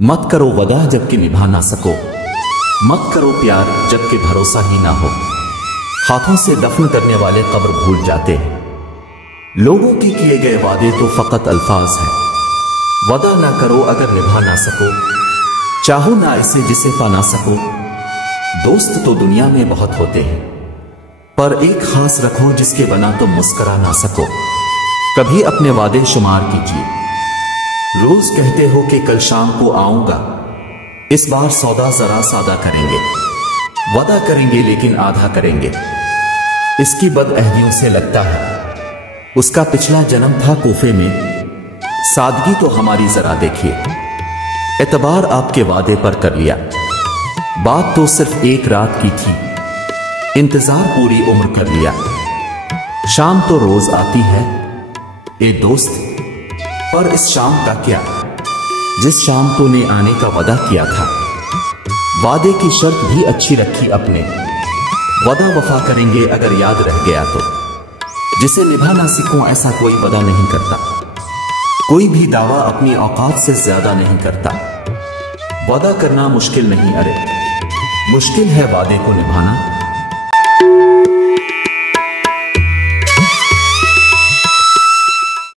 मत करो वदा जबकि निभा ना सको, मत करो प्यार जबकि भरोसा ही ना हो। हाथों से दफन करने वाले कब्र भूल जाते हैं। लोगों के किए गए वादे तो फकत अल्फाज हैं। वदा ना करो अगर निभा ना सको, चाहो ना इसे जिसे पा ना सको। दोस्त तो दुनिया में बहुत होते हैं, पर एक खास रखो जिसके बना तुम मुस्करा ना सको। कभी अपने वादे शुमार कीजिए। रोज कहते हो कि कल शाम को आऊंगा, इस बार सौदा जरा सादा करेंगे। वादा करेंगे लेकिन आधा करेंगे। इसकी बदअहदियों से लगता है उसका पिछला जन्म था कोफे में। सादगी तो हमारी जरा देखिए, एतबार आपके वादे पर कर लिया। बात तो सिर्फ एक रात की थी, इंतजार पूरी उम्र कर लिया। शाम तो रोज आती है ए दोस्त, पर इस शाम का क्या, जिस शाम तूने आने का वादा किया था। वादे की शर्त भी अच्छी रखी अपने, वादा वफा करेंगे अगर याद रह गया तो। जिसे निभा ना सीखूं ऐसा कोई वादा नहीं करता, कोई भी दावा अपनी औकात से ज्यादा नहीं करता। वादा करना मुश्किल नहीं, अरे मुश्किल है वादे को निभाना।